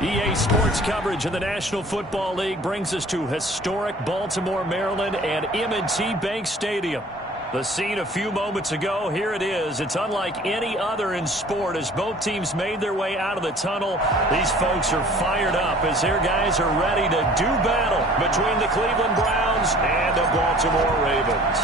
EA Sports coverage of the National Football League brings us to historic Baltimore, Maryland and M&T Bank Stadium. The scene a few moments ago, here it is. It's unlike any other in sport as both teams made their way out of the tunnel. These folks are fired up as their guys are ready to do battle between the Cleveland Browns and the Baltimore Ravens.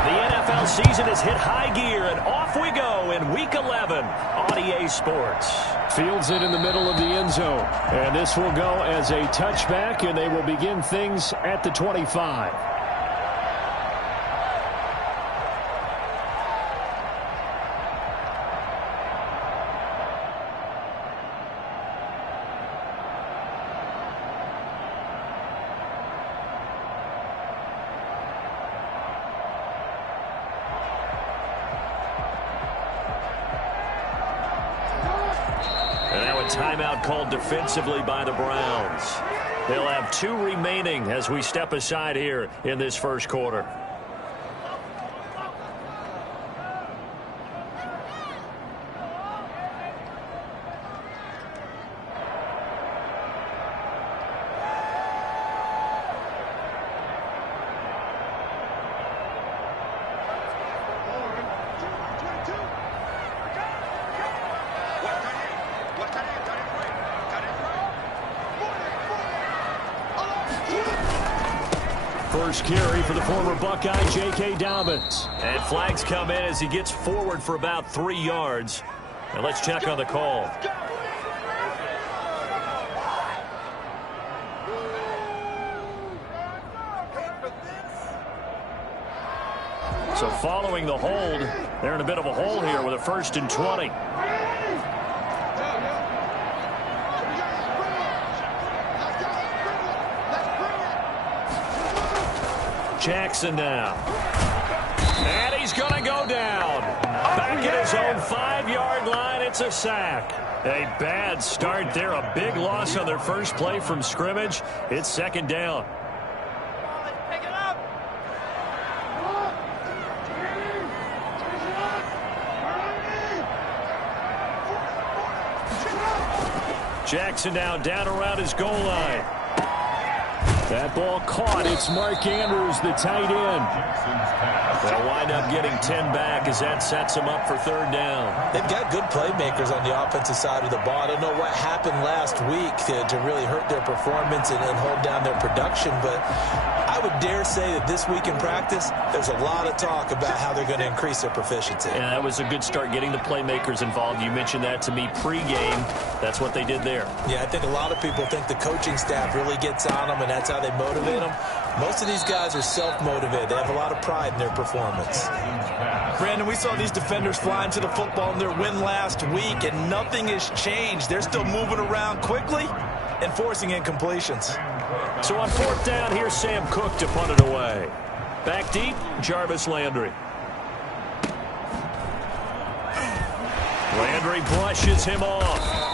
The NFL season has hit high gear, and off we go in Week 11 on EA Sports. Fields it in the middle of the end zone, and this will go as a touchback, and they will begin things at the 25. Timeout called defensively by the Browns. They'll have 2 remaining as we step aside here in this first quarter. First carry for the former Buckeye, J.K. Dobbins. And flags come in as he gets forward for about 3 yards. And let's check on the call. So following the hold, they're in a bit of a hole here with a 1st and 20. Jackson now. And he's going to go down. Back at his own 5-yard line, it's a sack. A bad start there. A big loss on their first play from scrimmage. It's 2nd down. Pick it up. Jackson now down around his goal line. That ball caught. It's Mark Andrews, the tight end. They'll wind up getting 10 back as that sets them up for 3rd down. They've got good playmakers on the offensive side of the ball. I don't know what happened last week to really hurt their performance and hold down their production, but I would dare say that this week in practice, there's a lot of talk about how they're going to increase their proficiency. Yeah, that was a good start getting the playmakers involved. You mentioned that to me pregame. That's what they did there. Yeah, I think a lot of people think the coaching staff really gets on them, and that's how they motivate them. Most of these guys are self-motivated. They have a lot of pride in their performance. Brandon, we saw these defenders flying to the football in their win last week, and nothing has changed. They're still moving around quickly and forcing incompletions. So on 4th down, here's Sam Cook to punt it away. Back deep, Jarvis Landry. Landry brushes him off.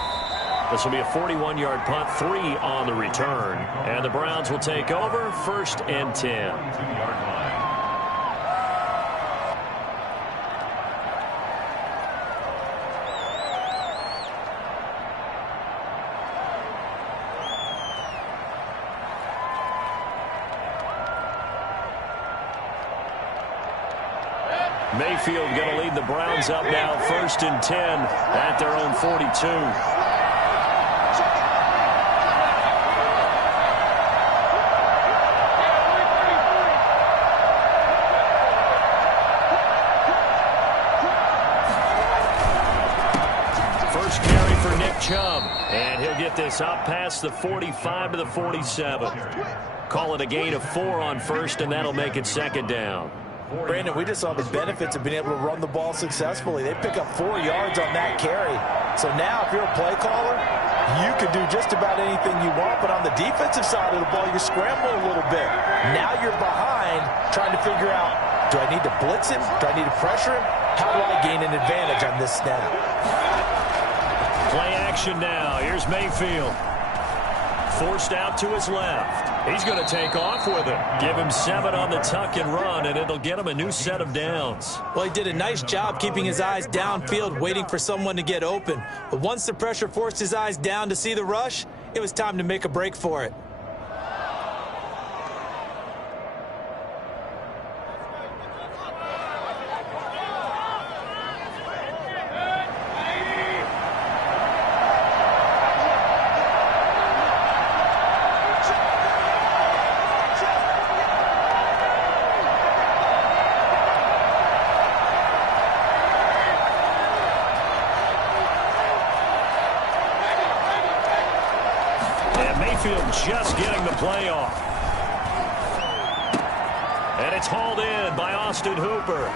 This will be a 41-yard punt, 3 on the return. And the Browns will take over, 1st and 10. Mayfield going to lead the Browns up now, 1st and 10 at their own 42. Chubb, and he'll get this up past the 45 to the 47. Call it a gain of 4 on 1st, and that'll make it 2nd down. Brandon, we just saw the benefits of being able to run the ball successfully. They pick up 4 yards on that carry. So now if you're a play caller, you can do just about anything you want, but on the defensive side of the ball, you're scrambling a little bit. Now you're behind trying to figure out, do I need to blitz him? Do I need to pressure him? How do I gain an advantage on this snap? Play action now. Here's Mayfield. Forced out to his left. He's going to take off with it. Give him 7 on the tuck and run, and it'll get him a new set of downs. Well, he did a nice job keeping his eyes downfield, waiting for someone to get open. But once the pressure forced his eyes down to see the rush, it was time to make a break for it. Just getting the play off. And it's hauled in by Austin Hooper.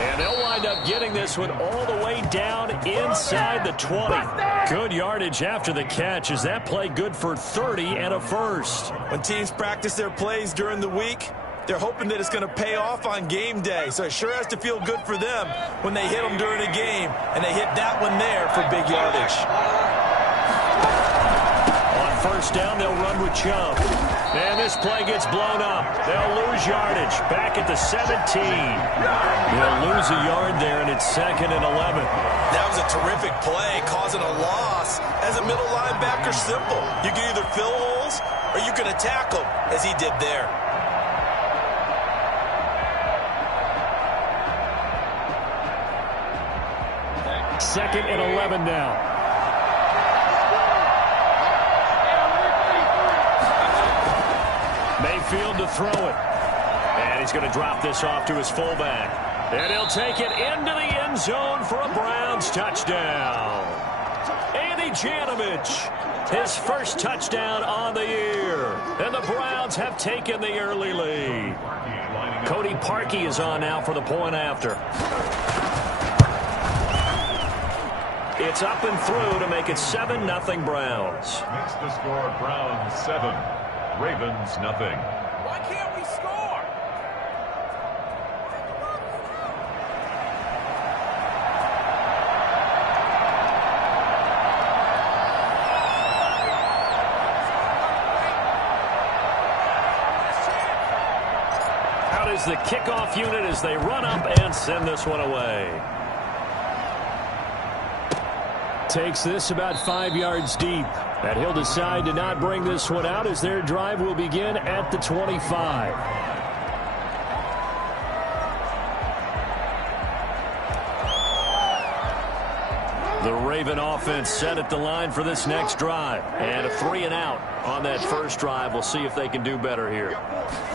And they'll wind up getting this one all the way down inside the 20. Good yardage after the catch. Is that play good for 30 and a first? When teams practice their plays during the week, they're hoping that it's going to pay off on game day. So it sure has to feel good for them when they hit them during a game. And they hit that one there for big yardage. First down, they'll run with Chubb. And this play gets blown up. They'll lose yardage. Back at the 17. They'll lose a yard there, and it's 2nd and 11. That was a terrific play, causing a loss. As a middle linebacker, simple. You can either fill holes or you can attack them, as he did there. Second and 11 now. Mayfield to throw it. And he's going to drop this off to his fullback. And he'll take it into the end zone for a Browns touchdown. Andy Janovich, his first touchdown on the year. And the Browns have taken the early lead. Cody Parkey is on now for the point after. It's up and through to make it 7-0 Browns. Makes the score Browns 7, Ravens nothing. Why can't we score? Out is the kickoff unit as they run up and send this one away. Takes this about 5 yards deep. And he'll decide to not bring this one out as their drive will begin at the 25. The Raven offense set at the line for this next drive. And a 3-and-out on that first drive. We'll see if they can do better here.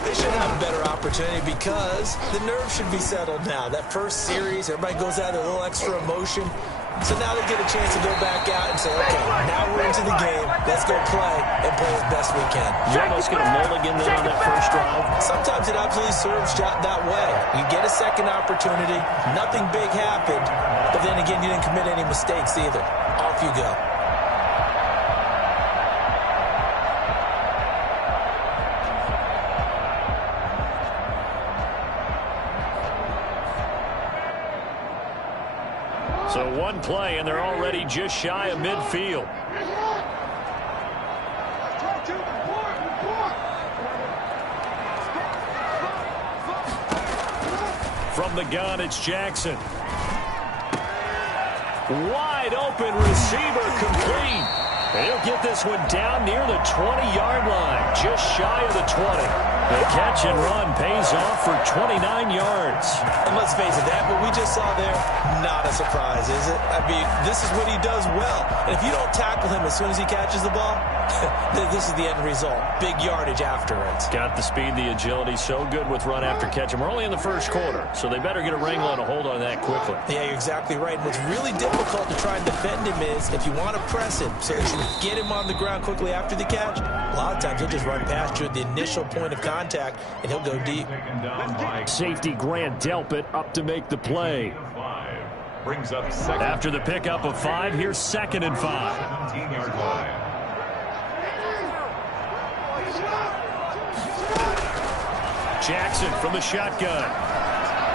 They should have a better opportunity because the nerves should be settled now. That first series, everybody goes out with a little extra emotion. So now they get a chance to go back out and say, okay, now we're into the game. Let's go play and play as best we can. You almost get a mulligan there on that first drive. Sometimes it absolutely serves that way. You get a second opportunity. Nothing big happened. But then again, you didn't commit any mistakes either. Off you go. So one play, and they're already just shy of midfield. From the gun, it's Jackson. Wide open receiver complete. And he'll get this one down near the 20-yard line, just shy of the 20. The catch and run pays off for 29 yards. And let's face it, that what we just saw there, not a surprise, is it? I mean, this is what he does well. And if you don't tackle him as soon as he catches the ball, this is the end result. Big yardage afterwards. Got the speed, the agility, so good with run after catch. And we're only in the first quarter, so they better get a wrangle and a hold on that quickly. Yeah, you're exactly right. And what's really difficult to try and defend him is if you want to press him so that you get him on the ground quickly after the catch, a lot of times he'll just run past you at the initial point of contact, and he'll go deep. Safety Grant Delpit up to make the play. Brings up second. After the pickup of 5, here's 2nd and 5. 17-yard line. Jackson from the shotgun.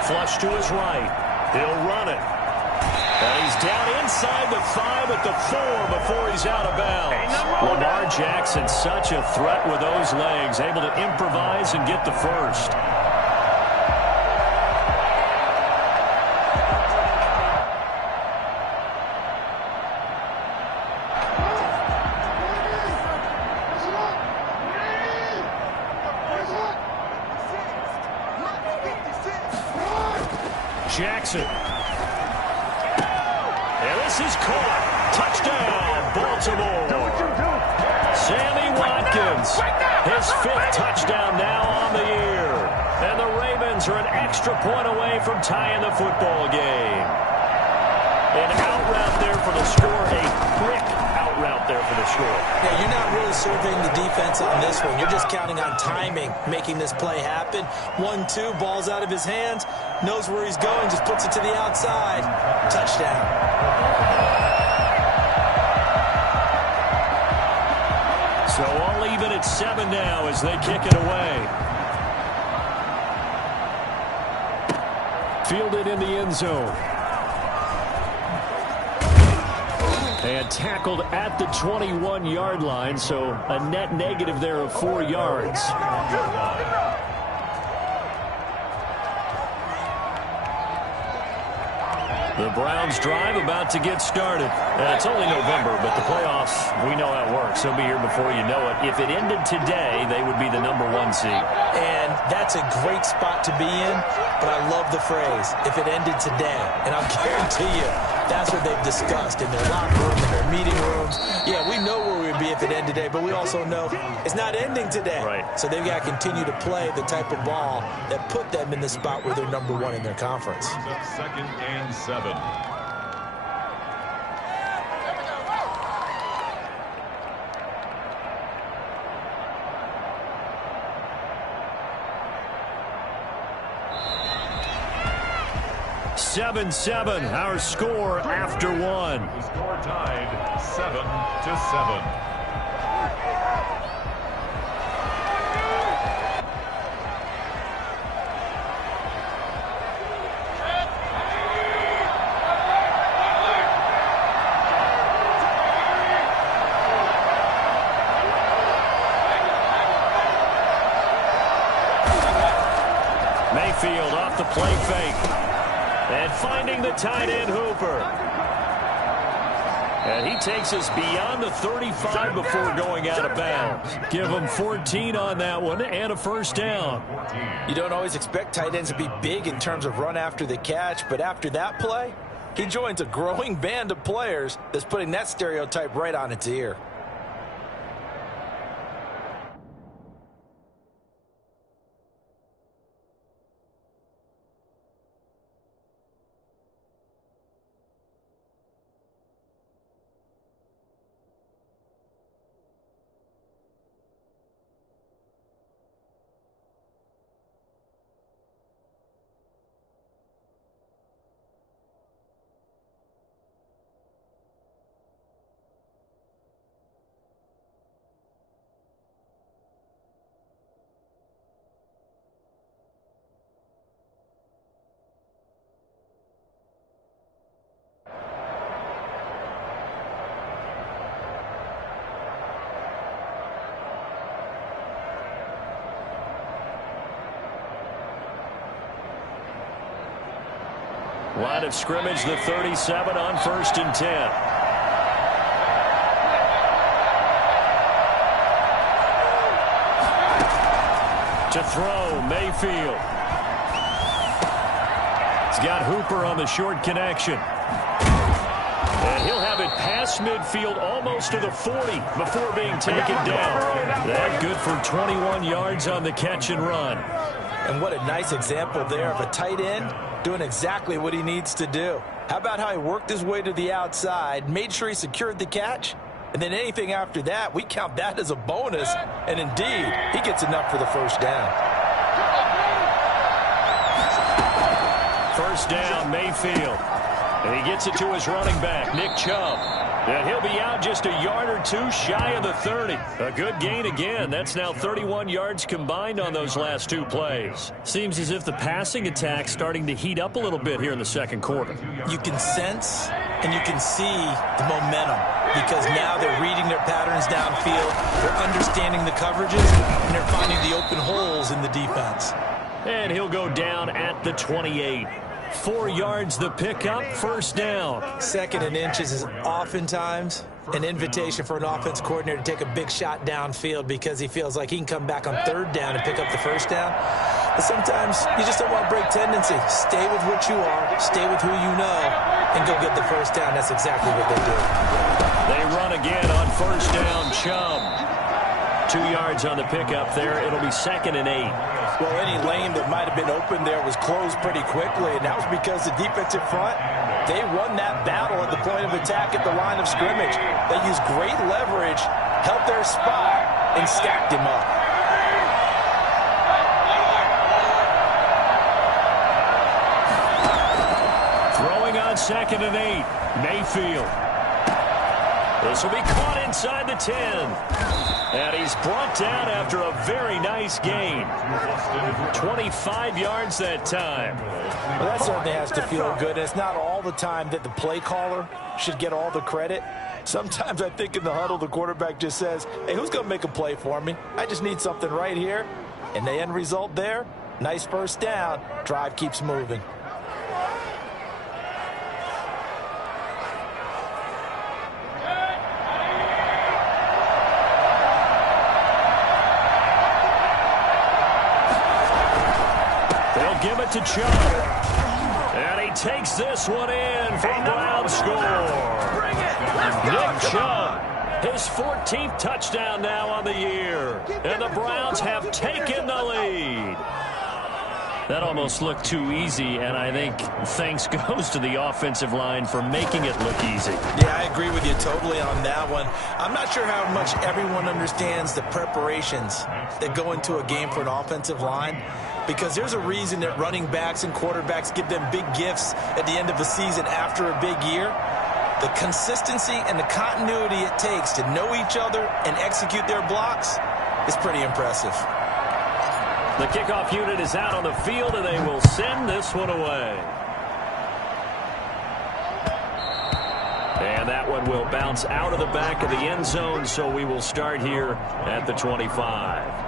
Flush to his right. He'll run it. And he's down inside the 5 at the 4 before he's out of bounds. Lamar Jackson, such a threat with those legs, able to improvise and get the first. Jackson. And this is caught. Touchdown, Baltimore. Sammy Watkins, his 5th touchdown now on the year. And the Ravens are an extra point away from tying the football game. An out route there for the score, a quick out route there for the score. Yeah, you're not really surveying the defense on this one. You're just counting on timing, making this play happen. 1-2, ball's out of his hands, knows where he's going, just puts it to the outside. Touchdown. So all even at 7 now as they kick it away. Fielded in the end zone. And tackled at the 21-yard line, so a net negative there of 4 yards. The Browns drive about to get started. And it's only November, but the playoffs, we know how it works. They'll be here before you know it. If it ended today, they would be the #1 seed. And that's a great spot to be in, but I love the phrase, if it ended today. And I'll guarantee you, that's what they've discussed in their locker room, in their meeting rooms. Yeah, we know where we'd be if it ended today, but we also know it's not ending today. Right. So they've got to continue to play the type of ball that put them in the spot where they're #1 in their conference. 2nd and 7. Seven, our score after 1. The score tied 7-7. Mayfield off the play fake. And finding the tight end, Hooper. And he takes us beyond the 35 before going out of bounds. Give him 14 on that one and a first down. You don't always expect tight ends to be big in terms of run after the catch, but after that play, he joins a growing band of players that's putting that stereotype right on its ear. Line of scrimmage, the 37 on 1st and 10. To throw, Mayfield. He's got Hooper on the short connection. And he'll have it past midfield almost to the 40 before being taken down. That good for 21 yards on the catch and run. And what a nice example there of a tight end doing exactly what he needs to do. How about how he worked his way to the outside, made sure he secured the catch, and then anything after that, we count that as a bonus. And indeed, he gets enough for the first down. First down, Mayfield. And he gets it to his running back, Nick Chubb. And he'll be out just a yard or two shy of the 30. A good gain again. That's now 31 yards combined on those last 2 plays. Seems as if the passing attack's starting to heat up a little bit here in the second quarter. You can sense and you can see the momentum because now they're reading their patterns downfield, they're understanding the coverages, and they're finding the open holes in the defense. And he'll go down at the 28. 4 yards the pickup, first down. 2nd and inches is oftentimes an invitation for an offense coordinator to take a big shot downfield because he feels like he can come back on 3rd down and pick up the first down. Sometimes you just don't want to break tendency. Stay with what you are, stay with who you know, and go get the first down. That's exactly what they do. They run again on first down. Chubb. 2 yards on the pickup there. It'll be 2nd and 8. Well, any lane that might have been open there was closed pretty quickly, and that was because the defensive front, they won that battle at the point of attack at the line of scrimmage. They used great leverage, held their spot, and stacked him up. Throwing on 2nd and 8. Mayfield. This will be caught inside the 10. And he's brought down after a very nice gain. 25 yards that time. Well, that certainly has to feel good. It's not all the time that the play caller should get all the credit. Sometimes I think in the huddle, the quarterback just says, hey, who's going to make a play for me? I just need something right here. And the end result there, nice first down. Drive keeps moving. Give it to Chubb. And he takes this one in for a Browns score. Nick Chubb, his 14th touchdown now on the year. And the Browns have taken the lead. That almost looked too easy, and I think thanks goes to the offensive line for making it look easy. Yeah, I agree with you totally on that one. I'm not sure how much everyone understands the preparations that go into a game for an offensive line, because there's a reason that running backs and quarterbacks give them big gifts at the end of the season after a big year. The consistency and the continuity it takes to know each other and execute their blocks is pretty impressive. The kickoff unit is out on the field, and they will send this one away. And that one will bounce out of the back of the end zone, so we will start here at the 25.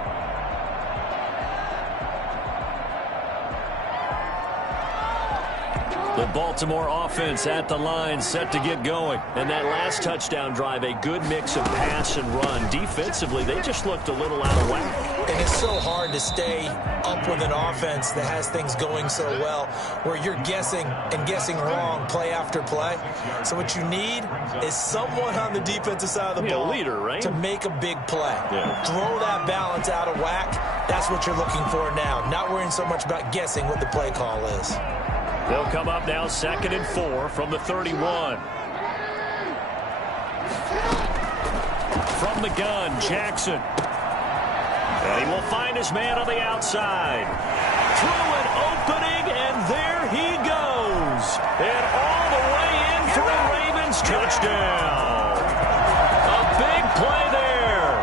The Baltimore offense at the line, set to get going. And that last touchdown drive, a good mix of pass and run. Defensively, they just looked a little out of whack. And it's so hard to stay up with an offense that has things going so well, where you're guessing and guessing wrong play after play. So what you need is someone on the defensive side of the ball, a leader, right? To make a big play. Yeah. Throw that balance out of whack. That's what you're looking for now. Not worrying so much about guessing what the play call is. They'll come up now 2nd and 4 from the 31. From the gun, Jackson. And he will find his man on the outside. Through an opening, and there he goes. And all the way in for a Ravens touchdown. A big play there.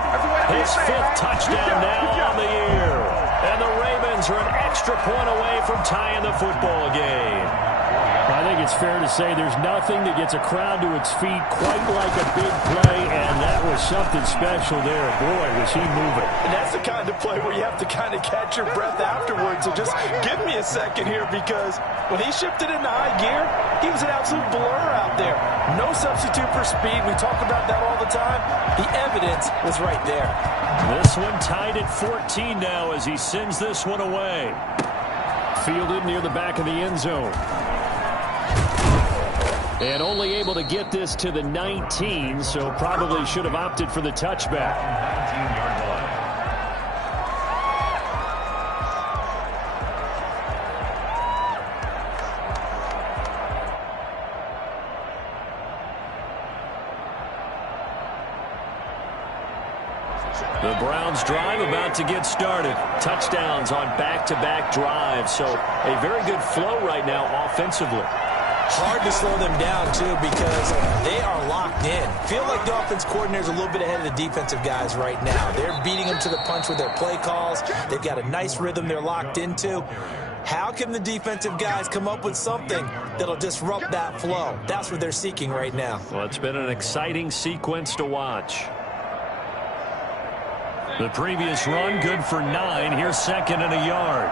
His 5th touchdown now on the year. And the Ravens are an extra point away from tying the football game. I think it's fair to say there's nothing that gets a crowd to its feet quite like a big play, and that was something special there. Boy, was he moving. And that's the kind of play where you have to kind of catch your breath afterwards. So just give me a second here, because when he shifted into high gear, he was an absolute blur out there. No substitute for speed. We talk about that all the time. The evidence was right there. This one tied at 14 now as he sends this one away. Fielded near the back of the end zone. And only able to get this to the 19, so probably should have opted for the touchback. 19-yard line. The Browns drive about to get started. Touchdowns on back-to-back drives, so a very good flow right now offensively. Hard to slow them down, too, because they are locked in. Feel like the offense coordinator's a little bit ahead of the defensive guys right now. They're beating them to the punch with their play calls. They've got a nice rhythm they're locked into. How can the defensive guys come up with something that'll disrupt that flow? That's what they're seeking right now. Well, it's been an exciting sequence to watch. The previous run, good for 9. Here's 2nd and a yard.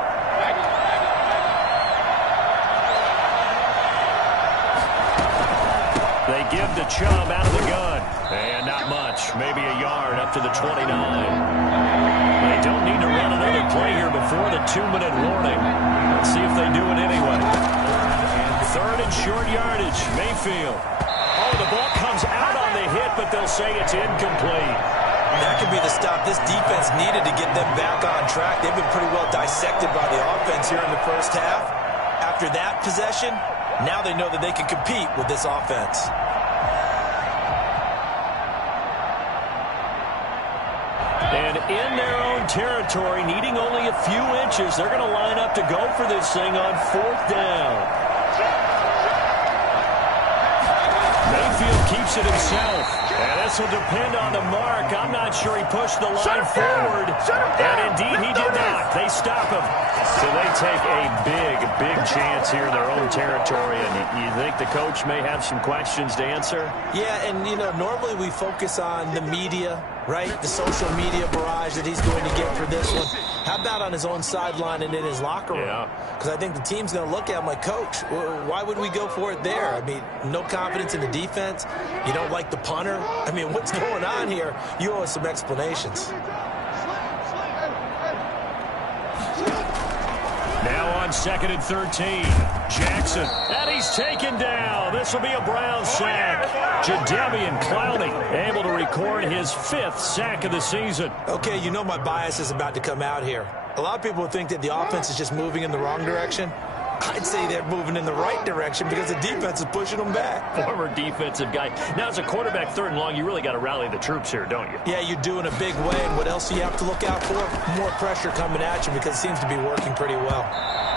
They give to Chubb out of the gun. And not much, maybe a yard up to the 29. They don't need to run another play here before the 2-minute warning. Let's see if they do it anyway. Third and short yardage, Mayfield. Oh, the ball comes out on the hit, but they'll say it's incomplete. That could be the stop this defense needed to get them back on track. They've been pretty well dissected by the offense here in the first half. After that possession, now they know that they can compete with this offense. And in their own territory, needing only a few inches, they're going to line up to go for this thing on 4th down. Mayfield keeps it himself. And this will depend on the mark. I'm not sure he pushed the line forward. And indeed, he did not. They stop him. So they take a big chance here in their own territory. And you think the coach may have some questions to answer? Yeah, and, you know, normally we focus on the media, right? The social media barrage that he's going to get for this one. How about on his own sideline and in his locker room? Because I think the team's going to look at him like, Coach, why would we go for it there? I mean, no confidence in the defense. You don't like the punter. I mean, what's going on here? You owe us some explanations. Now on 2nd and 13, Jackson. And he's taken down. This will be a Brown sack. Jadeveon Clowney able to record his 5th sack of the season. Okay, you know my bias is about to come out here. A lot of people think that the offense is just moving in the wrong direction. I'd say they're moving in the right direction because the defense is pushing them back. Former defensive guy. Now, as a quarterback 3rd and long, you really got to rally the troops here, don't you? Yeah, you do in a big way. And what else do you have to look out for? More pressure coming at you because it seems to be working pretty well.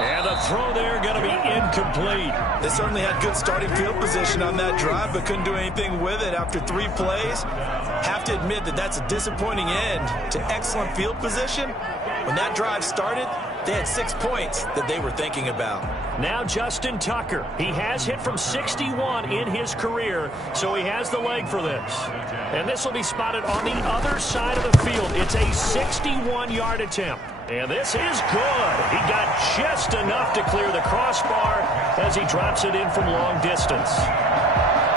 And the throw there going to be incomplete. They certainly had good starting field position on that drive, but couldn't do anything with it after 3 plays. Have to admit that that's a disappointing end to excellent field position. When that drive started, they had 6 points that they were thinking about. Now Justin Tucker. He has hit from 61 in his career, so he has the leg for this. And this will be spotted on the other side of the field. It's a 61-yard attempt. And this is good. He got just enough to clear the crossbar as he drops it in from long distance.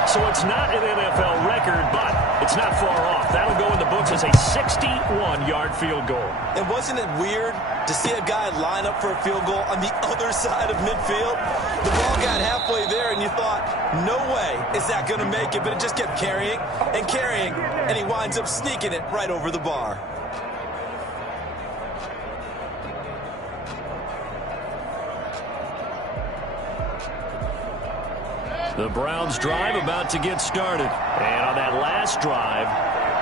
So it's not an NFL record, but it's not far off. That'll go in the books as a 61-yard field goal. And wasn't it weird to see a guy line up for a field goal on the other side of midfield? The ball got halfway there, and you thought, no way is that going to make it. But it just kept carrying, and he winds up sneaking it right over the bar. The Browns drive about to get started. And on that last drive,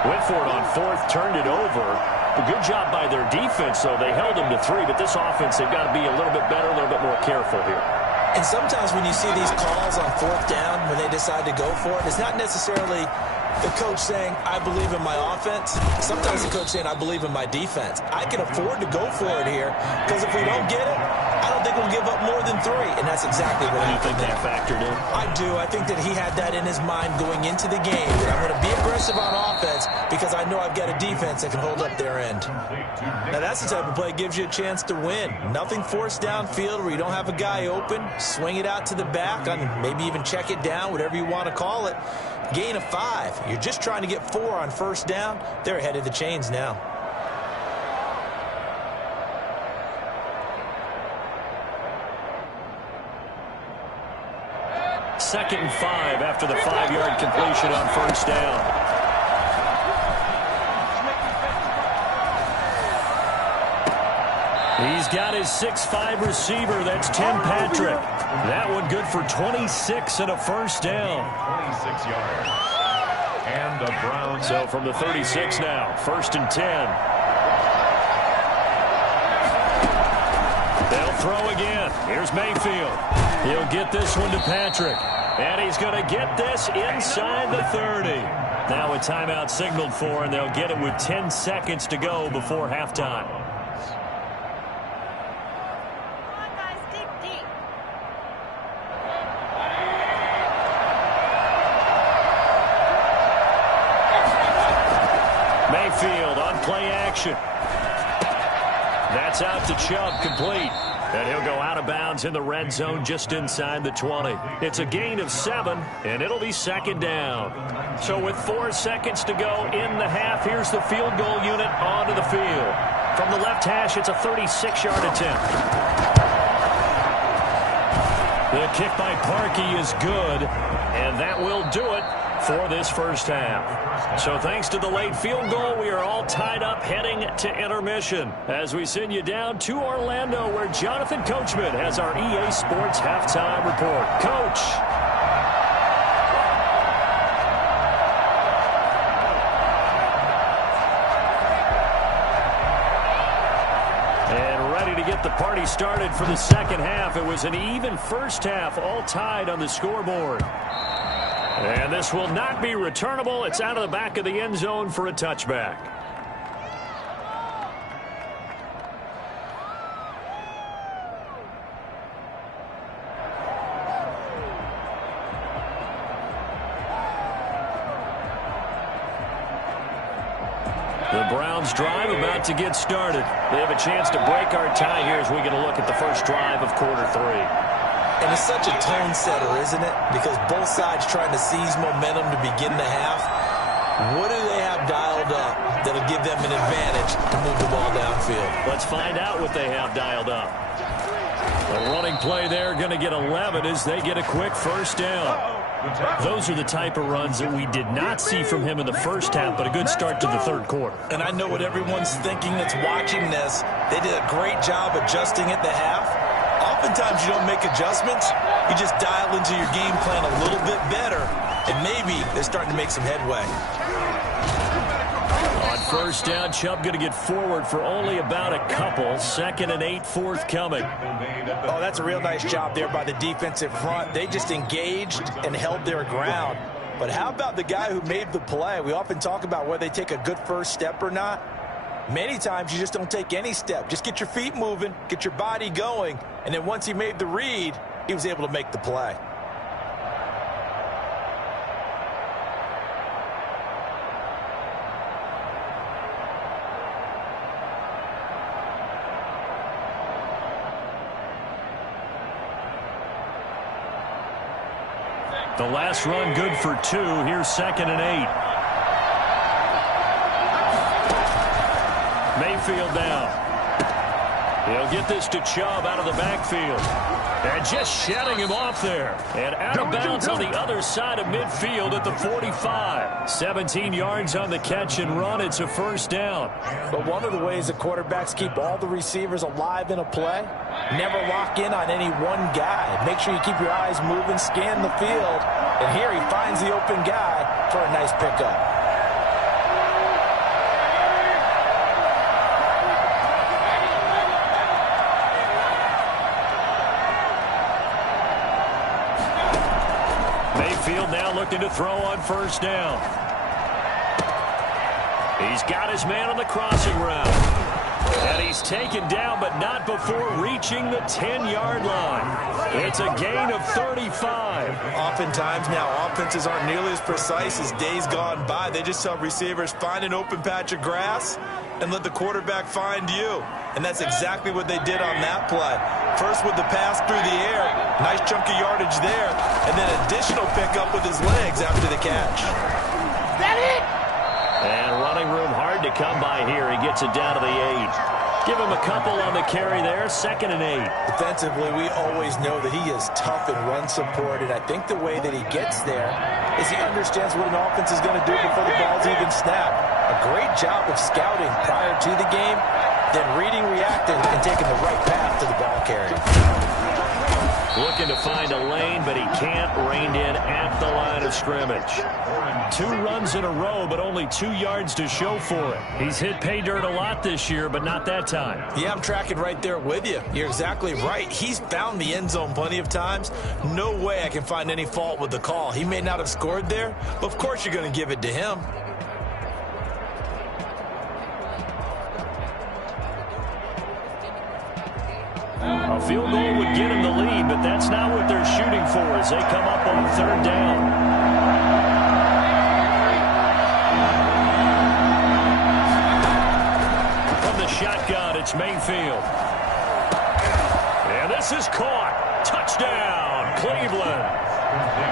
went for it on 4th, turned it over. A good job by their defense, though. They held them to 3, but this offense, they've got to be a little bit better, a little bit more careful here. And sometimes when you see these calls on 4th down, when they decide to go for it, it's not necessarily the coach saying, I believe in my offense. Sometimes the coach saying, I believe in my defense. I can afford to go for it here because if we don't get it, I don't think we'll give up more than 3. And that's exactly what you think that factored in? I do. I think that he had that in his mind going into the game. That I'm going to be aggressive on offense because I know I've got a defense that can hold up their end. Now, that's the type of play that gives you a chance to win. Nothing forced downfield where you don't have a guy open. Swing it out to the back, and maybe even check it down, whatever you want to call it. Gain of 5. You're just trying to get 4 on 1st down. They're ahead of the chains now. Second and 5 after the 5-yard completion on 1st down. He's got his 6'5 receiver. That's Tim Patrick. That one good for 26 and a 1st down. 26 yards. And the Browns. So from the 36 now, 1st and 10. They'll throw again. Here's Mayfield. He'll get this one to Patrick. And he's going to get this inside the 30. Now a timeout signaled for, and they'll get it with 10 seconds to go before halftime. Mayfield on play action. That's out to Chubb, complete. And he'll go out of bounds in the red zone just inside the 20. It's a gain of 7, and it'll be 2nd down. So with 4 seconds to go in the half, here's the field goal unit onto the field. From the left hash, it's a 36-yard attempt. The kick by Parkey is good, and that will do it for this first half. So thanks to the late field goal, we are all tied up heading to intermission as we send you down to Orlando, where Jonathan Coachman has our EA Sports halftime report. Coach. And ready to get the party started for the second half. It was an even first half, all tied on the scoreboard. And this will not be returnable. It's out of the back of the end zone for a touchback. The Browns drive about to get started. They have a chance to break our tie here as we get a look at the first drive of quarter 3. And it's such a tone setter, isn't it? Because both sides trying to seize momentum to begin the half. What do they have dialed up that'll give them an advantage to move the ball downfield? Let's find out what they have dialed up. The running play there going to get 11 as they get a quick first down. Those are the type of runs that we did not see from him in the first half, but a good start to the third quarter. And I know what everyone's thinking that's watching this. They did a great job adjusting at the half. Oftentimes you don't make adjustments. You just dial into your game plan a little bit better, and maybe they're starting to make some headway. On first down, Chubb going to get forward for only about a couple. 2nd and 8 forthcoming. Oh, that's a real nice job there by the defensive front. They just engaged and held their ground. But how about the guy who made the play? We often talk about whether they take a good first step or not. Many times you just don't take any step. Just get your feet moving, get your body going, and then once he made the read, he was able to make the play. The last run good for 2. Here's 2nd and 8. Mayfield down. He'll get this to Chubb out of the backfield. And just shedding him off there. And out of bounds on the other side of midfield at the 45. 17 yards on the catch and run. It's a first down. But one of the ways the quarterbacks keep all the receivers alive in a play, never lock in on any one guy. Make sure you keep your eyes moving, scan the field. And here he finds the open guy for a nice pickup. Mayfield now looking to throw on first down. He's got his man on the crossing route. And he's taken down, but not before reaching the 10-yard line. It's a gain of 35. Oftentimes now, offenses aren't nearly as precise as days gone by. They just tell receivers, find an open patch of grass and let the quarterback find you. And that's exactly what they did on that play. First with the pass through the air, nice chunk of yardage there, and then additional pickup with his legs after the catch. Is that it? And running room hard to come by here. He gets it down to the 8. Give him a couple on the carry there. 2nd and 8. Defensively, we always know that he is tough in run support, and I think the way that he gets there is he understands what an offense is going to do before the ball's even snapped. A great job of scouting prior to the game, then reading, reacting, and taking the right path to the ball carrier. Looking to find a lane, but he can't. Reined in at the line of scrimmage. 2 runs in a row, but only 2 yards to show for it. He's hit pay dirt a lot this year, but not that time. Yeah, I'm tracking right there with you. You're exactly right. He's found the end zone plenty of times. No way I can find any fault with the call. He may not have scored there, but of course you're going to give it to him. A field goal would get him the lead, but that's not what they're shooting for as they come up on 3rd down. From the shotgun, it's Mayfield. Pass is caught. Touchdown, Cleveland.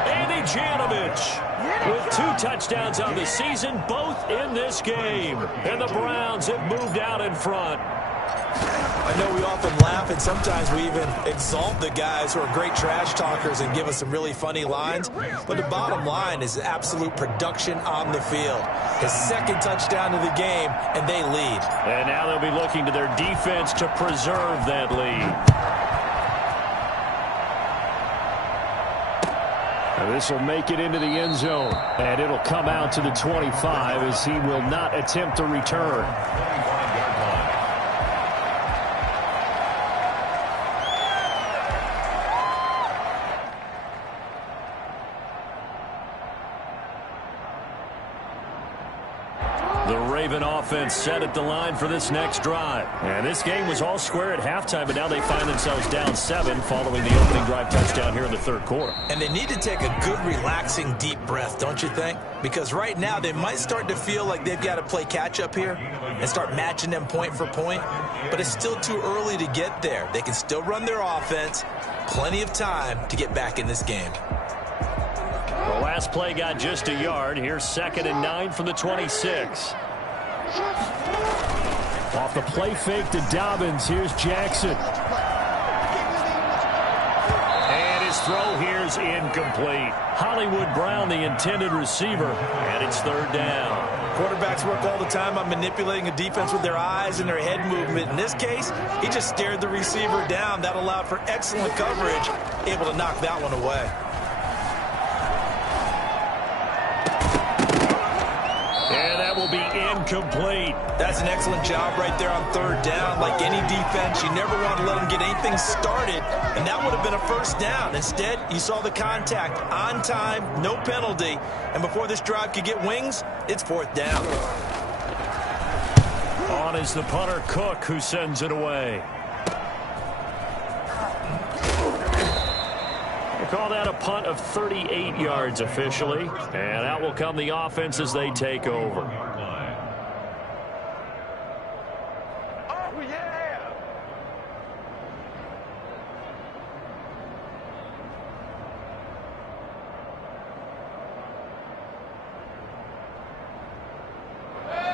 Andy Janovich with 2 touchdowns on the season, both in this game. And the Browns have moved out in front. I know we often laugh, and sometimes we even exalt the guys who are great trash talkers and give us some really funny lines. But the bottom line is absolute production on the field. His 2nd touchdown of the game, and they lead. And now they'll be looking to their defense to preserve that lead. This will make it into the end zone, and it'll come out to the 25 as he will not attempt to return. The Raven offense set at the line for this next drive. And this game was all square at halftime, but now they find themselves down 7 following the opening drive touchdown here in the 3rd quarter. And they need to take a good, relaxing, deep breath, don't you think? Because right now they might start to feel like they've got to play catch-up here and start matching them point for point. But it's still too early to get there. They can still run their offense. Plenty of time to get back in this game. The last play got just a yard. Here's 2nd and 9 from the 26. Off the play fake to Dobbins. Here's Jackson. And his throw here's incomplete. Hollywood Brown, the intended receiver, and it's 3rd down. Quarterbacks work all the time on manipulating a defense with their eyes and their head movement. In this case, he just stared the receiver down. That allowed for excellent coverage, able to knock that one away. Will be incomplete. That's an excellent job right there on 3rd down. Like any defense, you never want to let them get anything started, and that would have been a 1st down. Instead, you saw the contact on time, no penalty, and before this drive could get wings, it's 4th down. On is the punter, Cook, who sends it away. Call that a punt of 38 yards officially. And out will come the offense as they take over. Oh, yeah!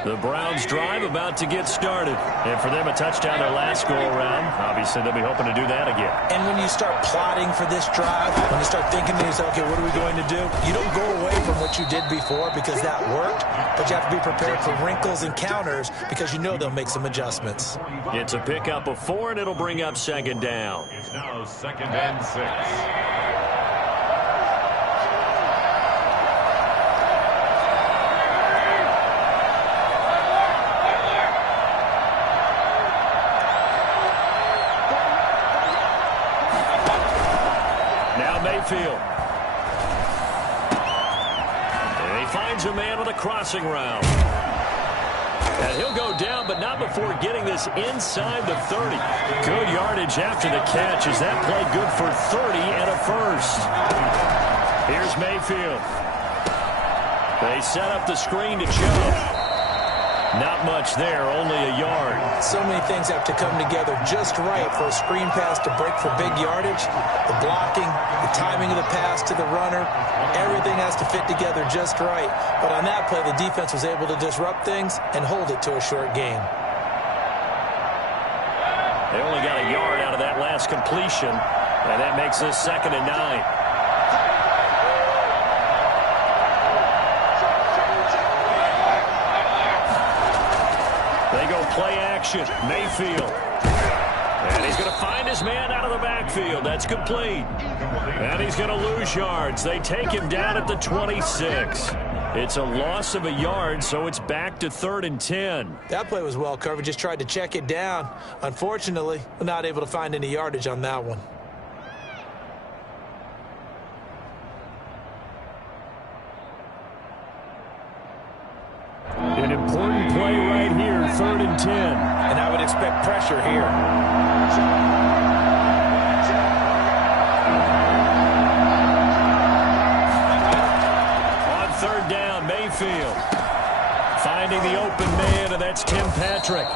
The Browns drive about to get started. And for them, a touchdown their last go-around. Obviously, they'll be hoping to do that again. And when you start plotting for this drive, when you start thinking to yourself, okay, what are we going to do? You don't go away from what you did before because that worked, but you have to be prepared for wrinkles and counters because you know they'll make some adjustments. It's a pickup of 4, and it'll bring up 2nd down. It's now 2nd and 6. Mayfield. And he finds a man on the crossing route. And he'll go down, but not before getting this inside the 30. Good yardage after the catch. Is that play good for 30 and a 1st? Here's Mayfield. They set up the screen to Chubb. Not much there, only a yard. So many things have to come together just right for a screen pass to break for big yardage. The blocking, the timing of the pass to the runner, everything has to fit together just right. But on that play, the defense was able to disrupt things and hold it to a short gain. They only got a yard out of that last completion, and that makes this 2nd and 9. Play action, Mayfield. And he's going to find his man out of the backfield. That's complete. And he's going to lose yards. They take him down at the 26. It's a loss of a yard, so it's back to 3rd and 10. That play was well covered. Just tried to check it down. Unfortunately, we're not able to find any yardage on that one. An important play right here, 3rd and 10. And I would expect pressure here. On 3rd down, Mayfield. Finding the open man, and that's Tim Patrick.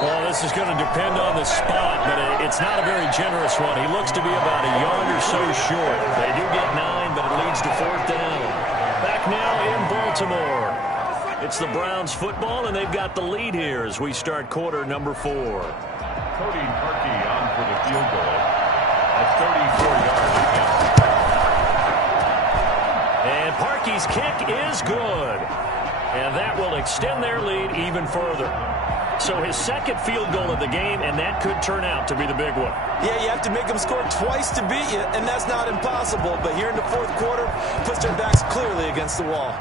Well, this is going to depend on the spot, but it's not a very generous one. He looks to be about a yard or so short. They do get 9, but it leads to 4th down. Back now in Baltimore. It's the Browns football, and they've got the lead here as we start quarter number 4. Cody Parkey on for the field goal. A 34-yard attempt. And Parkey's kick is good. And that will extend their lead even further. So his second field goal of the game, and that could turn out to be the big one. Yeah, you have to make them score twice to beat you, and that's not impossible. But here in the 4th quarter, puts their backs clearly against the wall.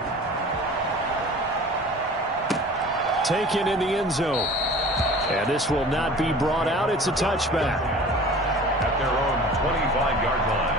Taken in the end zone. And this will not be brought out. It's a touchback. At their own 25-yard line.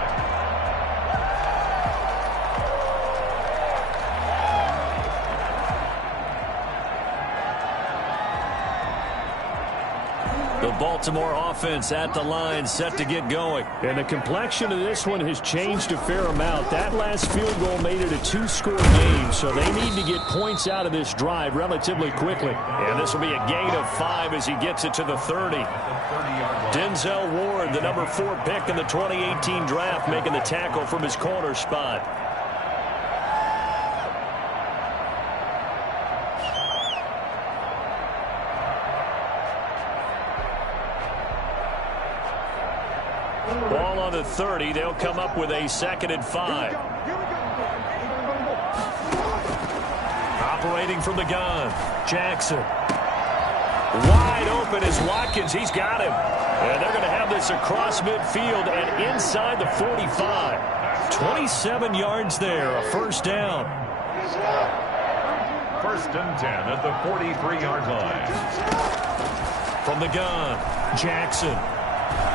The Baltimore offense at the line, set to get going. And the complexion of this one has changed a fair amount. That last field goal made it a 2-score game, so they need to get points out of this drive relatively quickly. And this will be a gain of 5 as he gets it to the 30. Denzel Ward, the number 4 pick in the 2018 draft, making the tackle from his corner spot. Ball on the 30. They'll come up with a 2nd and 5. Operating from the gun, Jackson. Wide open is Watkins. He's got him. And they're going to have this across midfield and inside the 45. 27 yards there, a 1st down. 1st and 10 at the 43-yard line. From the gun, Jackson.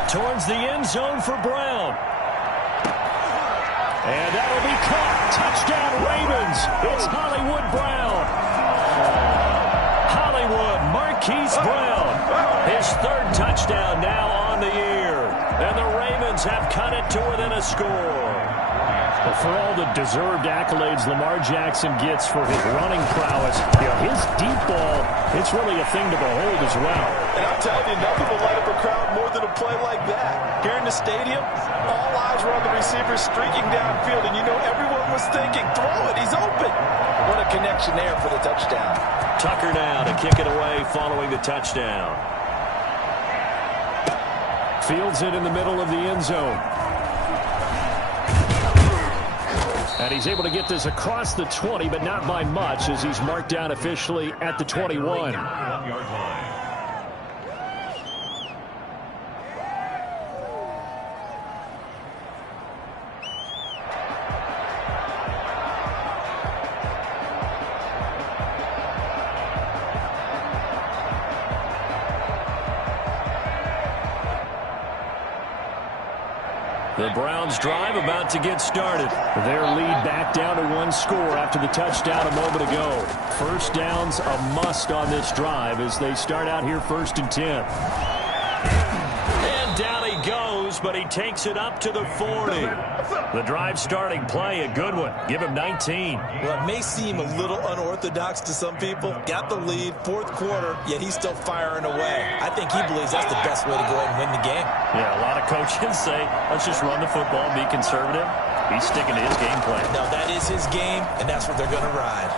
Towards the end zone for Brown. And that'll be caught. Touchdown Ravens. It's Hollywood Brown. Hollywood Marquise Brown. His 3rd touchdown now on the year. And the Ravens have cut it to within a score. Well, for all the deserved accolades Lamar Jackson gets for his running prowess, his deep ball, it's really a thing to behold as well. And I'm telling you, nothing will light up a crowd more than a play like that. Here in the stadium, all eyes were on the receiver streaking downfield, and you know everyone was thinking, throw it, he's open. What a connection there for the touchdown. Tucker now to kick it away following the touchdown. Fields it in the middle of the end zone. And he's able to get this across the 20, but not by much, as he's marked down officially at the 21. The Browns drive about to get started. Their lead back down to 1 score after the touchdown a moment ago. 1st down's a must on this drive as they start out here 1st and 10. And down he goes, but he takes it up to the 40. The drive starting play, a good one. Give him 19. Well, it may seem a little unorthodox to some people. Got the lead, 4th quarter, yet he's still firing away. I think he believes that's the best way to go ahead and win the game. Yeah, a lot of coaches say, let's just run the football and be conservative. He's sticking to his game plan. No, that is his game, and that's what they're going to ride.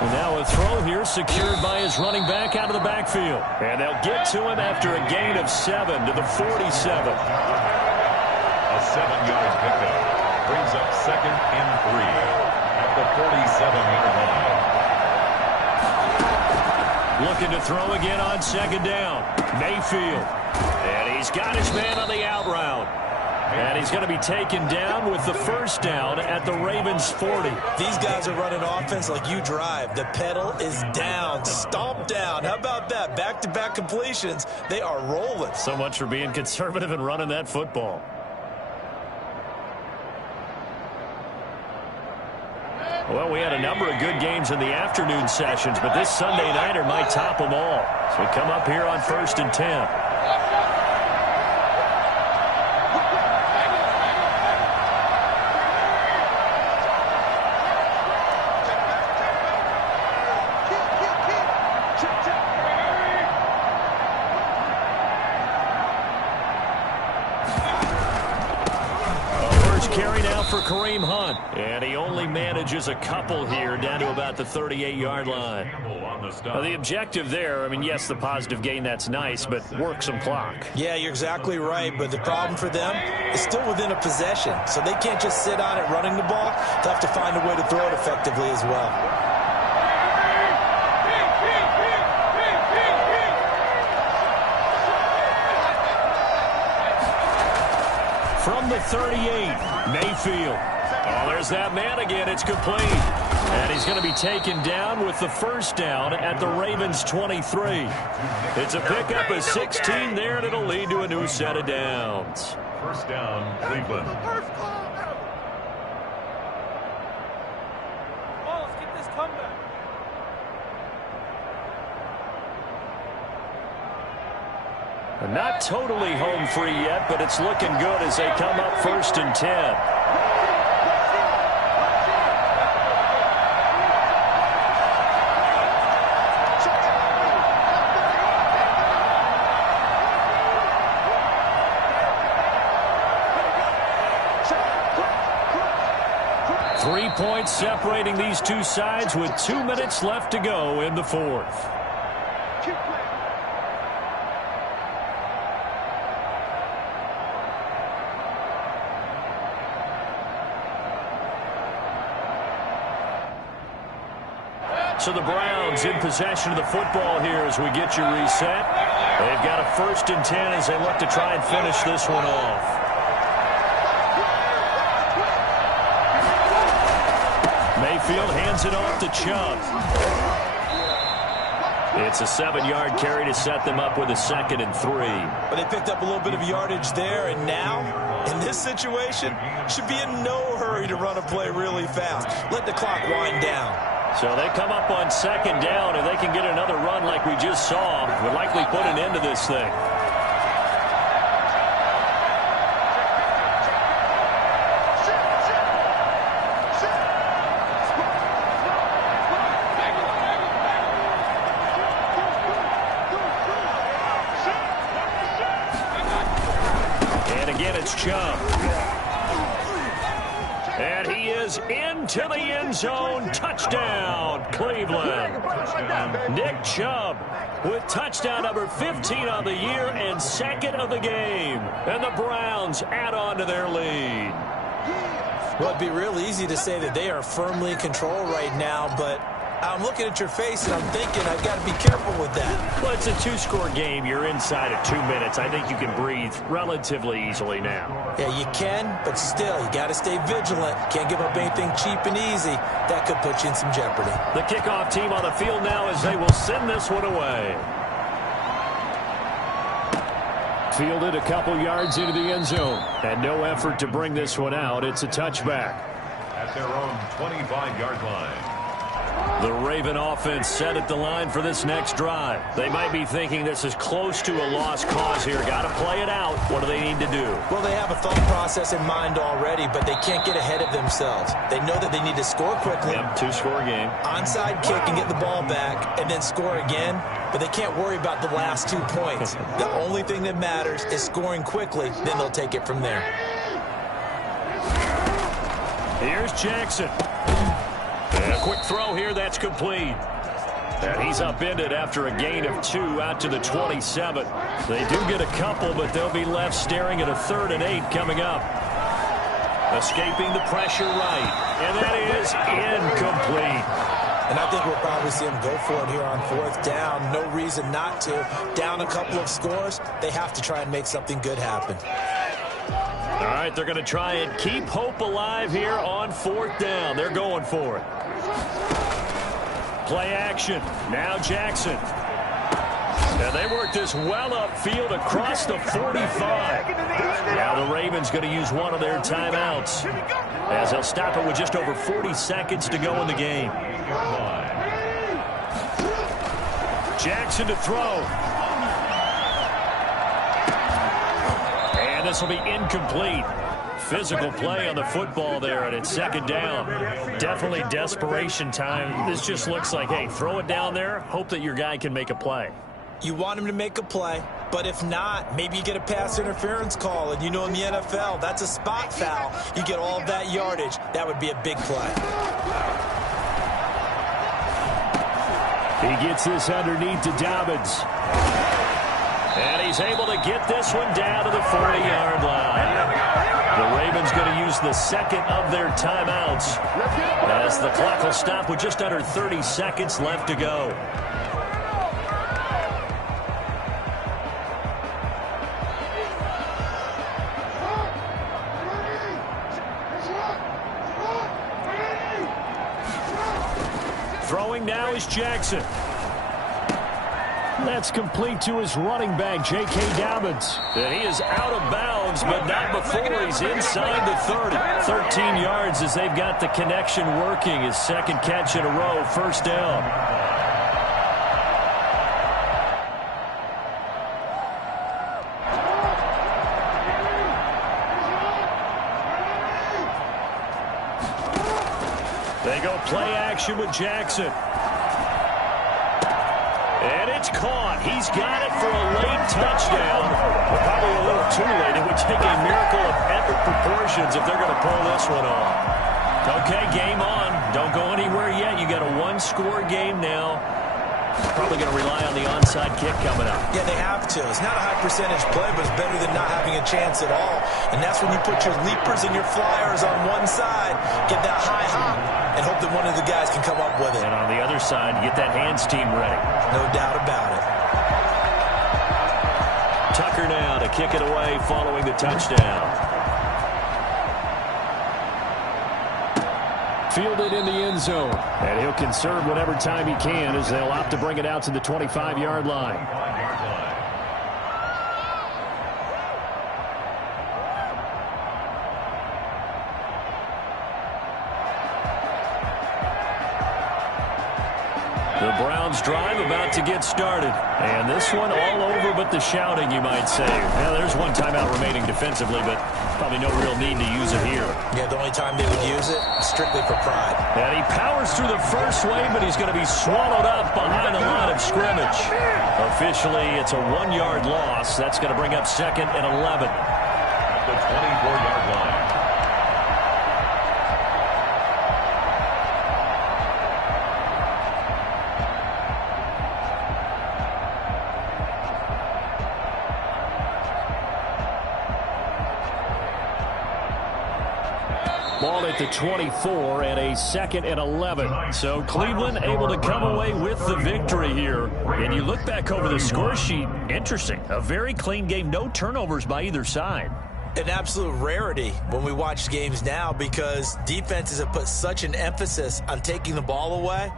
And now a throw here secured by his running back out of the backfield. And they'll get to him after a gain of 7 to the 47. A 7-yard pickup brings up 2nd and 3 at the 47-yard line. Looking to throw again on 2nd down. Mayfield. And he's got his man on the out route. And he's going to be taken down with the 1st down at the Ravens 40. These guys are running offense like you drive. The pedal is down, stomped down. How about that? Back-to-back completions. They are rolling. So much for being conservative and running that football. Well, we had a number of good games in the afternoon sessions, but this Sunday nighter might top them all. So we come up here on 1st and 10. first carry now for Kareem Hunt. And he only manages a couple here down to about the 38-yard line. The objective there, I mean, yes, the positive gain, that's nice, but work some clock. Yeah, you're exactly right, but the problem for them is still within a possession. So they can't just sit on it running the ball. They'll have to find a way to throw it effectively as well. From the 38, Mayfield. Oh, there's that man again. It's complete. And he's going to be taken down with the first down at the Ravens' 23. It's a pickup of 16 there, and it'll lead to a new set of downs. First down, Cleveland. Not totally home free yet, but it's looking good as they come up 1st and 10. Three points separating these two sides with 2 minutes left to go in the fourth. So the Browns in possession of the football here as we get you reset. They've got a 1st and 10 as they look to try and finish this one off. Mayfield hands it off to Chubb. It's a 7-yard carry to set them up with a 2nd and 3. But they picked up a little bit of yardage there, and now, in this situation, should be in no hurry to run a play really fast. Let the clock wind down. So they come up on 2nd down, and they can get another run like we just saw. Would likely put an end to this thing. And again, it's Chubb. And he is into the end zone. Touchdown, Cleveland. Nick Chubb with touchdown number 15 on the year and 2nd of the game. And the Browns add on to their lead. Well, it'd be real easy to say that they are firmly in control right now, but I'm looking at your face and I'm thinking I've got to be careful with that. Well, it's a 2-score game. You're inside of 2 minutes. I think you can breathe relatively easily now. Yeah, you can, but still, you got to stay vigilant. Can't give up anything cheap and easy. That could put you in some jeopardy. The kickoff team on the field now as they will send this one away. Fielded a couple yards into the end zone. And no effort to bring this one out. It's a touchback. At their own 25-yard line. The Raven offense set at the line for this next drive. They might be thinking this is close to a lost cause here. Got to play it out. What do they need to do? Well, they have a thought process in mind already, but they can't get ahead of themselves. They know that they need to score quickly. Yep, 2-score game. Onside kick and get the ball back and then score again, but they can't worry about the last 2 points. The only thing that matters is scoring quickly, then they'll take it from there. Here's Jackson. And a quick throw here, that's complete. And he's upended after a gain of 2 out to the 27. They do get a couple, but they'll be left staring at a 3rd and 8 coming up. Escaping the pressure right. And that is incomplete. And I think we'll probably see him go for it here on 4th down. No reason not to. Down a couple of scores, they have to try and make something good happen. All right, they're going to try and keep hope alive here on 4th down. They're going for it. Play action. Now Jackson. And they work this well upfield across the 45. Now the Ravens going to use one of their timeouts as they'll stop it with just over 40 seconds to go in the game. Jackson to throw. And this will be incomplete. Physical play on the football there, and it's 2nd down. Definitely desperation time. This just looks like, hey, throw it down there, hope that your guy can make a play. You want him to make a play, but if not, maybe you get a pass interference call, and you know in the NFL, that's a spot foul. You get all of that yardage. That would be a big play. He gets this underneath to Dobbins. And he's able to get this one down to the 40-yard line. The Ravens going to use the second of their timeouts as the clock will stop with just under 30 seconds left to go. Throwing now is Jackson. That's complete to his running back, J.K. Dobbins. And he is out of bounds, but not before he's inside the 30. 13 yards as they've got the connection working. His second catch in a row, first down. They go play action with Jackson. And it's caught. He's got it for a late touchdown. But probably a little too late. It would take a miracle of epic proportions if they're going to pull this one off. Okay, game on. Don't go anywhere yet. You got a one-score game now. Probably going to rely on the onside kick coming up. Yeah, they have to. It's not a high-percentage play, but it's better than not having a chance at all. And that's when you put your leapers and your flyers on one side, get that high hop, and hope that one of the guys can come up with it. And on the other side, get that hands team ready. No doubt about it. Tucker now to kick it away following the touchdown. Fielded in the end zone. And he'll conserve whatever time he can as they'll opt to bring it out to the 25-yard line. The Browns drive about to get started. And this one all over but the shouting, you might say. Now, there's one timeout remaining defensively, but probably no real need to use it here. Yeah, the only time they would use it, strictly for pride. And he powers through the first wave, but he's going to be swallowed up behind the line of scrimmage. Officially, it's a 1-yard loss. That's going to bring up second and 11. At the 24-yard line. Ball at the 24 and a second and 11. So Cleveland able to come away with the victory here. And you look back over the score sheet, interesting. A very clean game, no turnovers by either side. An absolute rarity when we watch games now because defenses have put such an emphasis on taking the ball away.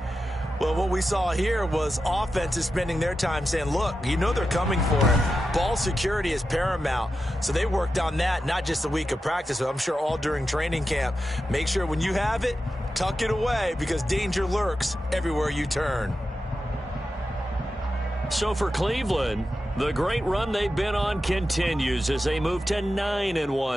Well, what we saw here was offenses spending their time saying, look, you know they're coming for it. Ball security is paramount. So they worked on that, not just a week of practice, but I'm sure all during training camp. Make sure when you have it, tuck it away because danger lurks everywhere you turn. So for Cleveland, the great run they've been on continues as they move to 9-1.